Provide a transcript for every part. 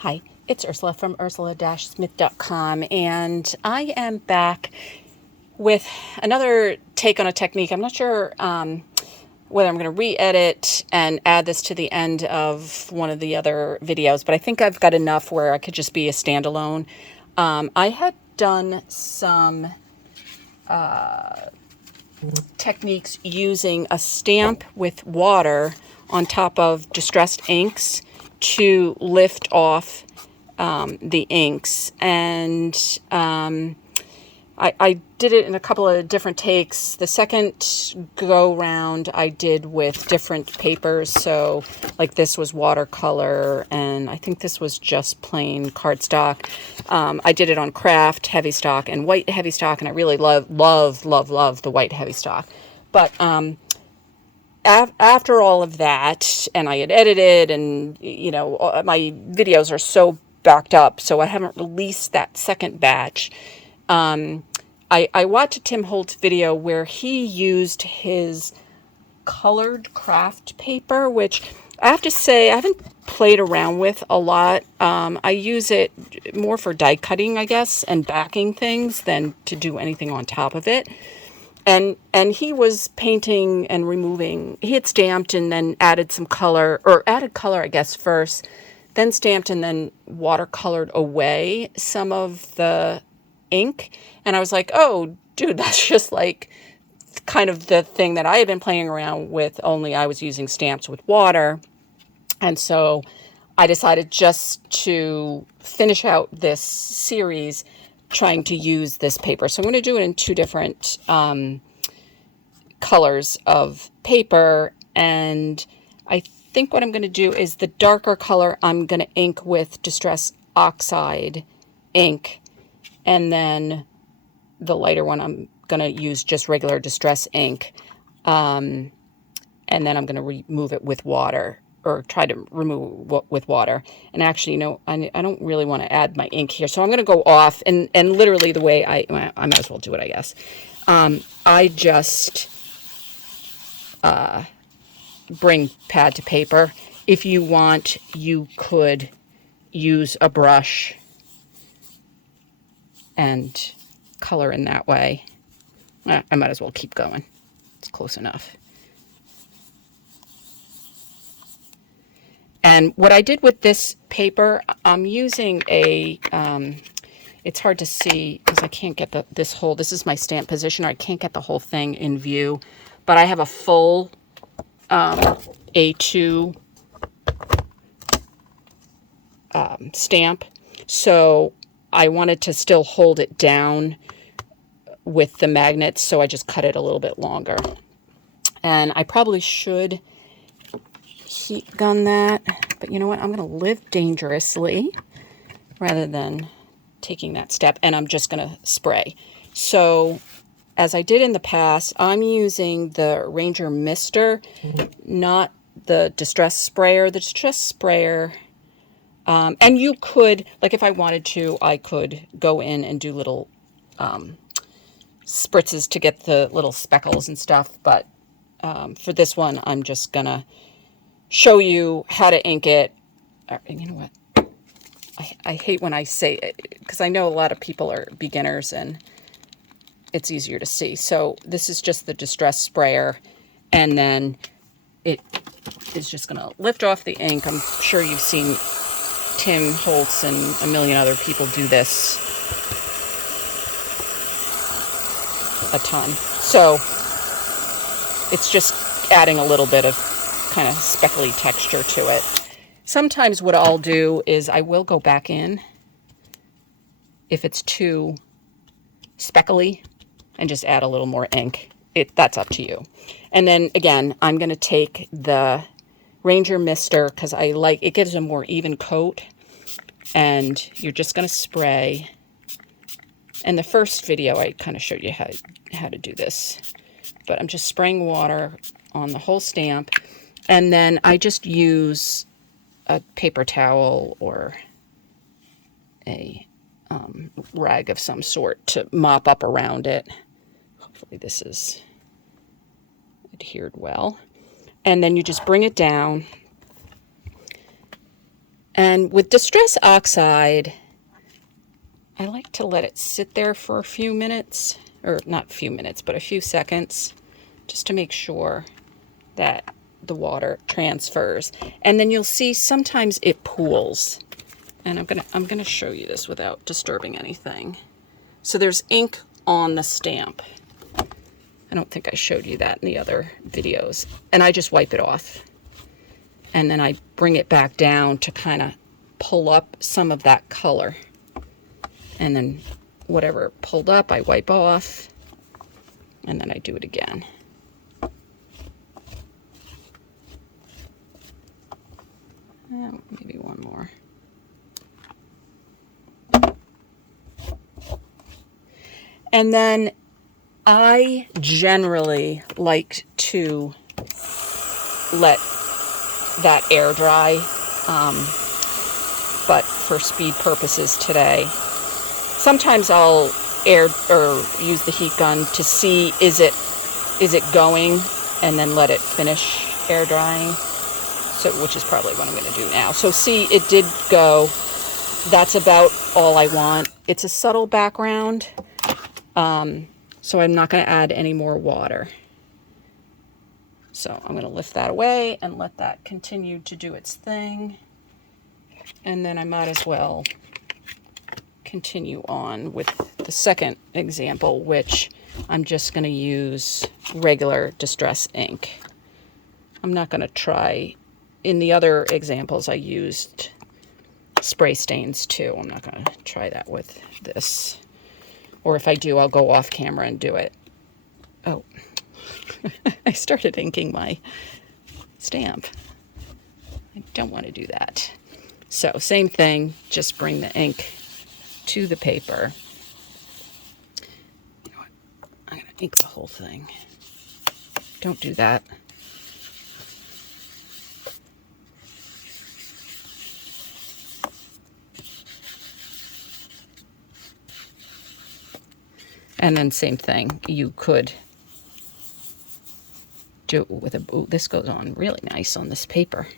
Hi, it's Ursula from ursula-smith.com, and I am back with another take on a technique. I'm not sure whether I'm going to re-edit and add this to the end of one of the other videos, but I think I've got enough where I could just be a standalone. I had done some techniques using a stamp with water on top of distressed inks to lift off the inks, and I did it in a couple of different takes. The second go round I did with different papers, so like this was watercolor, and I think this was just plain cardstock. I did it on Kraft heavy stock and white heavy stock, and I really love the white heavy stock. But after all of that, and I had edited, and you know, my videos are so backed up, so I haven't released that second batch. I watched a Tim Holtz video where he used his colored Kraft paper, which I have to say I haven't played around with a lot. I use it more for die cutting, I guess, and backing things than to do anything on top of it. And he was painting and removing. He had stamped and then added some color, or added color, I guess, first, then stamped and then watercolored away some of the ink. And I was like, oh, dude, that's just like kind of the thing that I had been playing around with, only I was using stamps with water. And so I decided just to finish out this series trying to use this paper. So I'm going to do it in two different colors of paper, and I think what I'm going to do is the darker color I'm going to ink with Distress Oxide ink, and then the lighter one I'm going to use just regular Distress ink, and then I'm going to remove it with water, or try to remove with water. And actually, you know, I don't really want to add my ink here, so I'm going to go off, and literally the way I might as well do it, I guess. I just bring pad to paper. If you want, you could use a brush and color in that way. I might as well keep going. It's close enough. And what I did with this paper, I'm using a, it's hard to see because I can't get this whole, this is my stamp positioner. I can't get the whole thing in view, but I have a full A2 stamp. So I wanted to still hold it down with the magnets, so I just cut it a little bit longer. And I probably should heat gun that, but you know what, I'm going to live dangerously rather than taking that step, and I'm just going to spray. So as I did in the past, I'm using the Ranger Mister, not the Distress Sprayer. The Distress Sprayer, and you could, like if I wanted to, I could go in and do little spritzes to get the little speckles and stuff, but for this one, I'm just going to show you how to ink it. You know what? I hate when I say it, because I know a lot of people are beginners and it's easier to see. So this is just the Distress Sprayer, and then it is just going to lift off the ink. I'm sure you've seen Tim Holtz and a million other people do this a ton. So it's just adding a little bit of kind of speckly texture to it. Sometimes what I'll do is I will go back in if it's too speckly and just add a little more ink. That's up to you. And then again, I'm going to take the Ranger Mister because I like it, gives a more even coat, and you're just going to spray. In the first video I kind of showed you how to do this, but I'm just spraying water on the whole stamp, and then I just use a paper towel or a rag of some sort to mop up around it. Hopefully this is adhered well. And then you just bring it down, And with Distress Oxide, I like to let it sit there for a few minutes, or not a few minutes, but a few seconds, just to make sure that the water transfers. And then you'll see sometimes it pools. And I'm gonna show you this without disturbing anything. So there's ink on the stamp. I don't think I showed you that in the other videos. And I just wipe it off. And then I bring it back down to kind of pull up some of that color. And then whatever pulled up, I wipe off. And then I do it again. Maybe one more. And then I generally like to let that air dry, but for speed purposes today, sometimes I'll air or use the heat gun to see is it going, and then let it finish air drying. So, which is probably what I'm going to do now. So see, it did go. That's about all I want. It's a subtle background, so I'm not going to add any more water. So I'm going to lift that away and let that continue to do its thing. And then I might as well continue on with the second example, which I'm just going to use regular Distress ink. I'm not going to try. In the other examples, I used spray stains too. I'm not going to try that with this. Or if I do, I'll go off camera and do it. Oh, I started inking my stamp. I don't want to do that. So same thing, just bring the ink to the paper. You know what? I'm going to ink the whole thing. Don't do that. And then same thing, you could do it with a, ooh, this goes on really nice on this paper.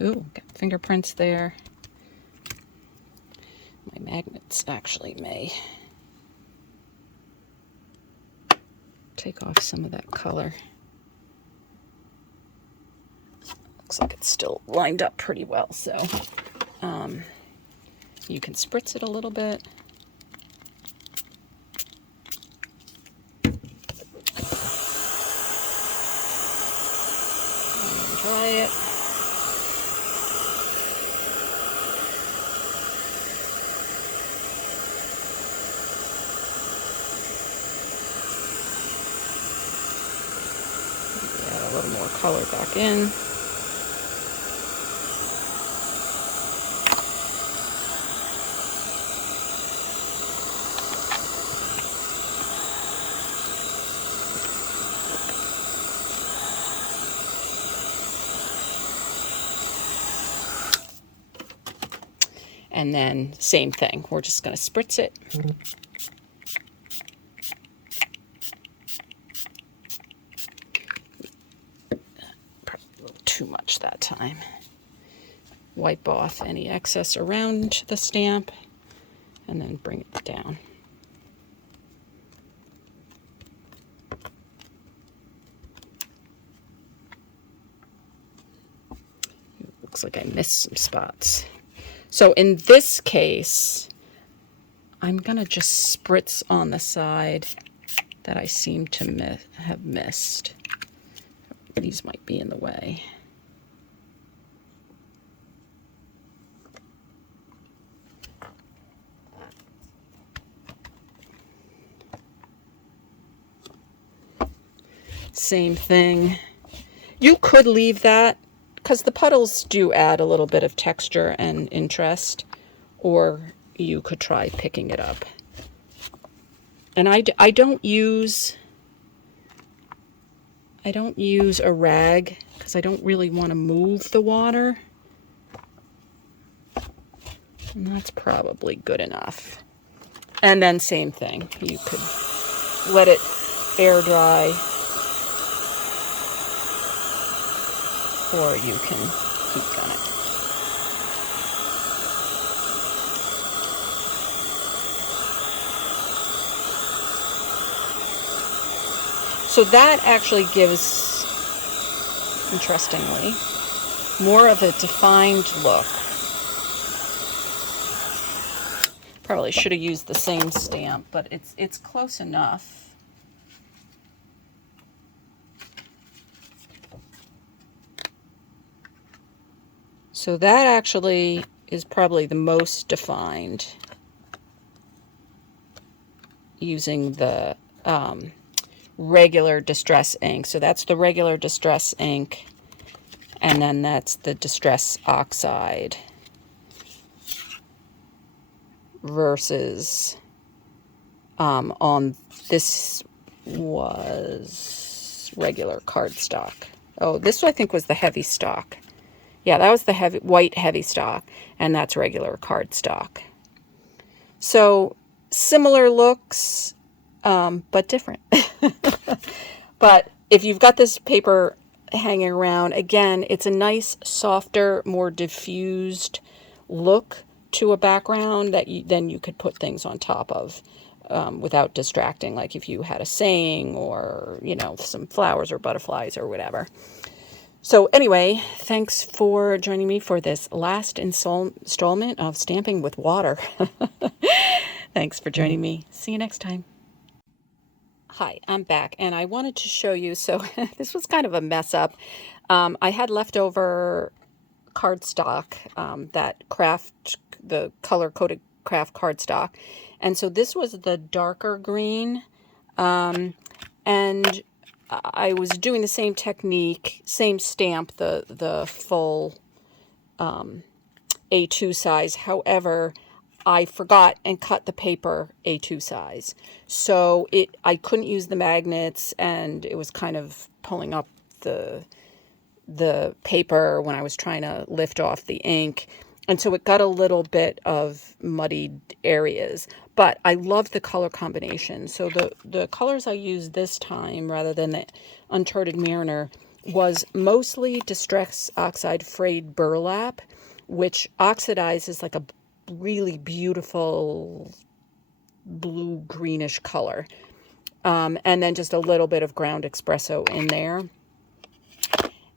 Ooh, got fingerprints there. My magnets actually may take off some of that color. Looks like it's still lined up pretty well, so you can spritz it a little bit. And dry it. Add a little more color back in. And then same thing, we're just going to spritz it. Probably a little too much that time. Wipe off any excess around the stamp and then bring it down. Looks like I missed some spots. So in this case, I'm going to just spritz on the side that I seem to have missed. These might be in the way. Same thing. You could leave that, because the puddles do add a little bit of texture and interest, or you could try picking it up. And I don't use a rag because I don't really want to move the water. And that's probably good enough. And then same thing, you could let it air dry. or you can heat gun it. So that actually gives, interestingly, more of a defined look. Probably should have used the same stamp, but it's close enough. So that actually is probably the most defined using the regular Distress ink. So that's the regular Distress ink, and then that's the Distress Oxide versus on this was regular cardstock. Oh, this I think was the heavy stock. Yeah, that was the heavy white heavy stock, and that's regular cardstock. So similar looks, but different. But if you've got this paper hanging around, again, it's a nice, softer, more diffused look to a background that then you could put things on top of without distracting, like if you had a saying or, you know, some flowers or butterflies or whatever. So anyway, thanks for joining me for this last installment of Stamping with Water. Thanks for joining me. See you next time. Hi, I'm back, and I wanted to show you, so this was kind of a mess up. I had leftover cardstock, that Kraft, the color-coded Kraft cardstock, and so this was the darker green, and I was doing the same technique, same stamp, the full A2 size. However, I forgot and cut the paper A2 size. So I couldn't use the magnets, and it was kind of pulling up the paper when I was trying to lift off the ink. And so it got a little bit of muddied areas. But I love the color combination. So the colors I used this time, rather than the Uncharted Mariner, was mostly Distress Oxide frayed burlap, which oxidizes like a really beautiful blue greenish color, and then just a little bit of ground espresso in there.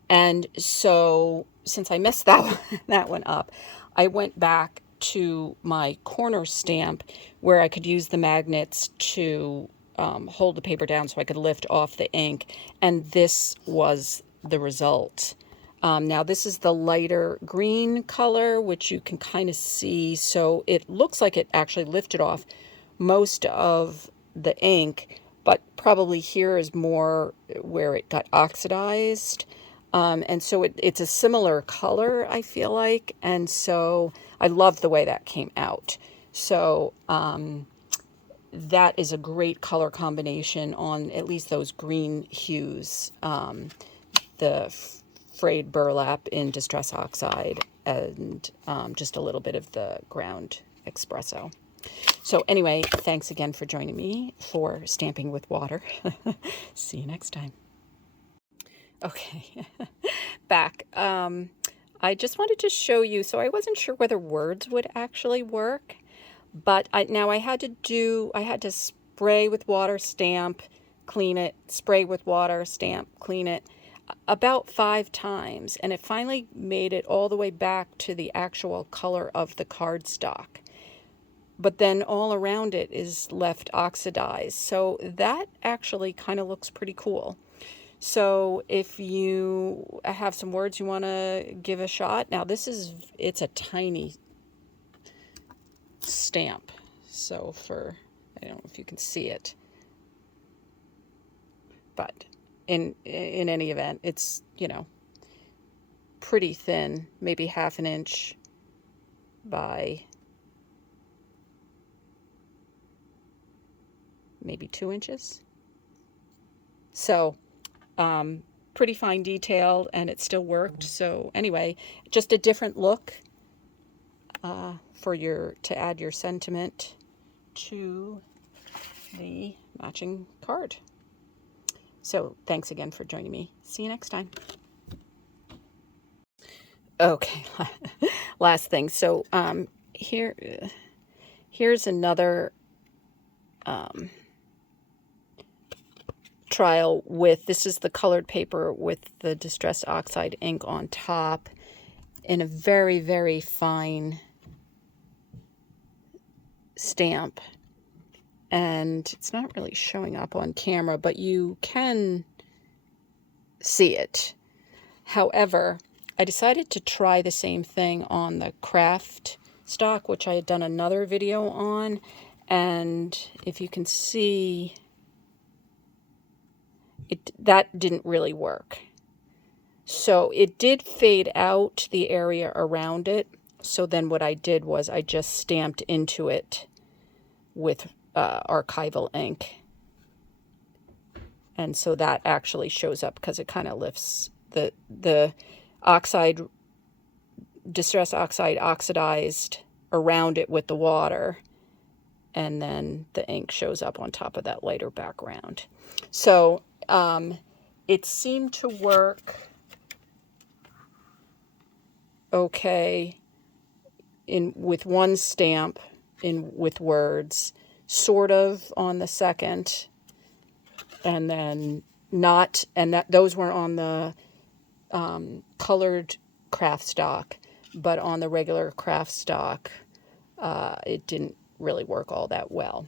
And so since I messed that one up, I went back to my corner stamp where I could use the magnets to hold the paper down so I could lift off the ink, and this was the result. Now this is the lighter green color, which you can kind of see. So it looks like it actually lifted off most of the ink, but probably here is more where it got oxidized. And so it's a similar color, I feel like. And so I love the way that came out. So that is a great color combination on at least those green hues. The frayed burlap in Distress Oxide, and just a little bit of the ground espresso. So anyway, thanks again for joining me for Stamping with Water. See you next time. Okay, back. I just wanted to show you, so I wasn't sure whether words would actually work, but now I had to spray with water, stamp, clean it, spray with water, stamp, clean it, about 5 times, and it finally made it all the way back to the actual color of the cardstock. But then all around it is left oxidized. So that actually kind of looks pretty cool. So if you have some words you want to give a shot, now it's a tiny stamp. So I don't know if you can see it, but in any event, it's, pretty thin, maybe 1/2 inch by maybe 2 inches. So pretty fine detail, and it still worked. So anyway, just a different look to add your sentiment to the matching card. So thanks again for joining me. See you next time. Okay, last thing. So here's another trial with, this is the colored paper with the Distress Oxide ink on top in a very, very fine stamp. And it's not really showing up on camera, but you can see it. However, I decided to try the same thing on the Kraft stock, which I had done another video on. And if you can see, that didn't really work. So it did fade out the area around it. So then what I did was I just stamped into it with archival ink. And so that actually shows up because it kind of lifts the oxide, Distress Oxide oxidized around it with the water. And then the ink shows up on top of that lighter background. So it seemed to work okay with one stamp with words, sort of on the second, and then not, and those were on the colored Kraft stock, but on the regular Kraft stock, it didn't really work all that well.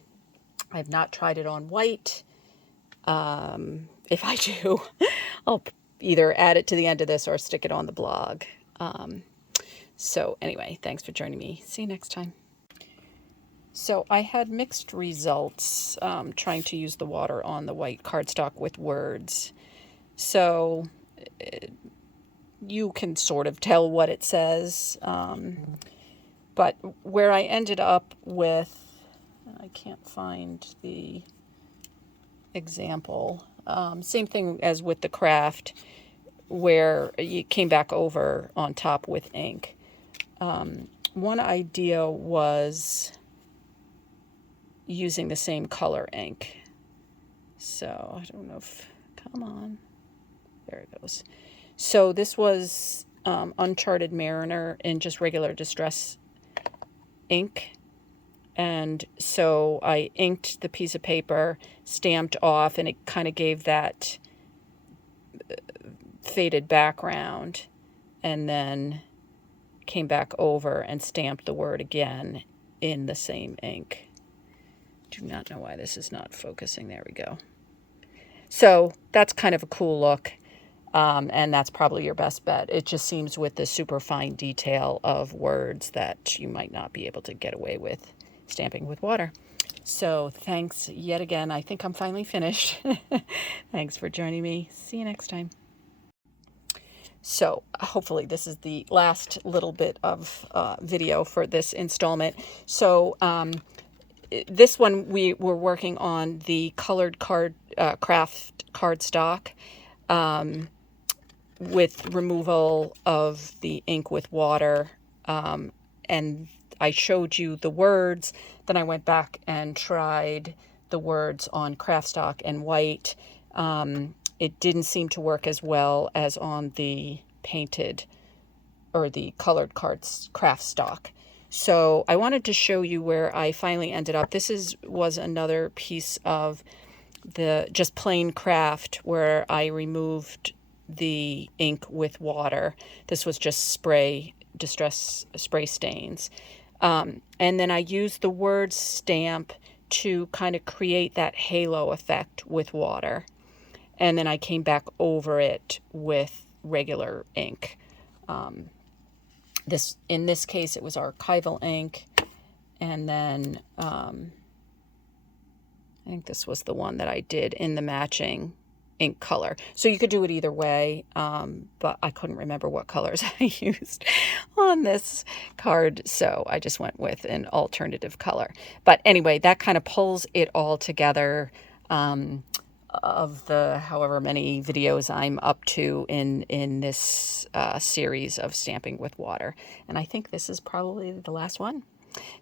I've not tried it on white. If I do, I'll either add it to the end of this or stick it on the blog. So anyway, thanks for joining me. See you next time. So I had mixed results trying to use the water on the white cardstock with words. So you can sort of tell what it says. But where I ended up with, I can't find the example. Same thing as with the Kraft, where you came back over on top with ink. One idea was using the same color ink. So I don't know if, come on, there it goes. So this was Uncharted Mariner in just regular Distress ink. And so I inked the piece of paper, stamped off, and it kind of gave that faded background, and then came back over and stamped the word again in the same ink. Do not know why this is not focusing. There we go. So that's kind of a cool look, and that's probably your best bet. It just seems with the super fine detail of words that you might not be able to get away with stamping with water. So thanks yet again. I think I'm finally finished. Thanks for joining me. See you next time. So hopefully this is the last little bit of video for this installment. So this one we were working on the colored Kraft cardstock with removal of the ink with water, and I showed you the words. Then I went back and tried the words on Kraft stock and white. It didn't seem to work as well as on the painted or the colored Kraft stock. So I wanted to show you where I finally ended up. This was another piece of the just plain Kraft where I removed the ink with water. This was just Distress spray stains. And then I used the word stamp to kind of create that halo effect with water. And then I came back over it with regular ink. In this case, it was archival ink. And then I think this was the one that I did in the matching ink color. So you could do it either way, but I couldn't remember what colors I used on this card, so I just went with an alternative color. But anyway, that kind of pulls it all together. Of the however many videos I'm up to in this series of stamping with water. And I think this is probably the last one.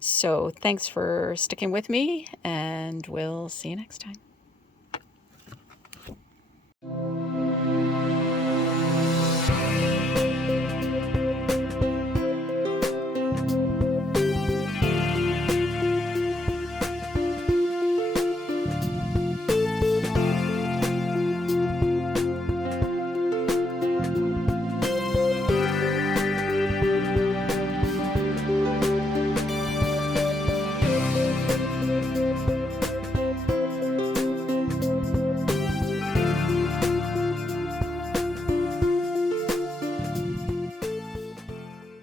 So thanks for sticking with me, and we'll see you next time.